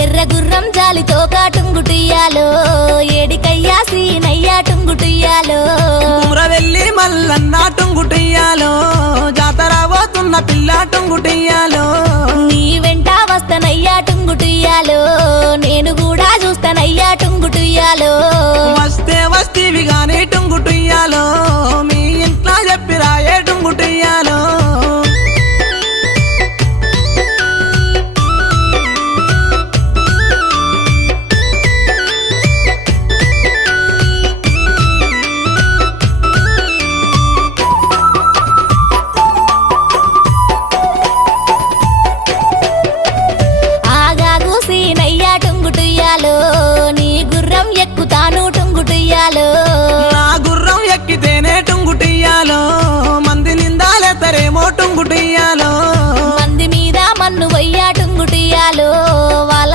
ఎర్ర గుర్రం జాలితో కాటుంగుటియాలో ఏడికయ్యా సీనయ్యా టుంగుటియాలో కుమ్రవెల్లి మల్లన్న టుంగుటియాలో జాతర పోతున్న పిల్ల టుంగుటియాలో నీ వెంట వస్తనయ్యా టుంగుటియాలో నేను కూడా చూస్తానయ్యా టుంగుటియాలో వస్తే వస్తీవి గాని టుంగుటియాలో మీ ఇంట్లో చెప్పిరాయే టుంగుటియాలో ఆగాగు సీనయ్యా టుంగుటియాలో నీ గుర్రం ఎక్కుతాను టుంగుటియాలో నా గుర్రం ఎక్కితేనే టుంగుటియాలో మంది నిందాలెత్తరేమో టుంగుటియాలో మంది మీద మన్ను వయ్యా టుంగుటియాలో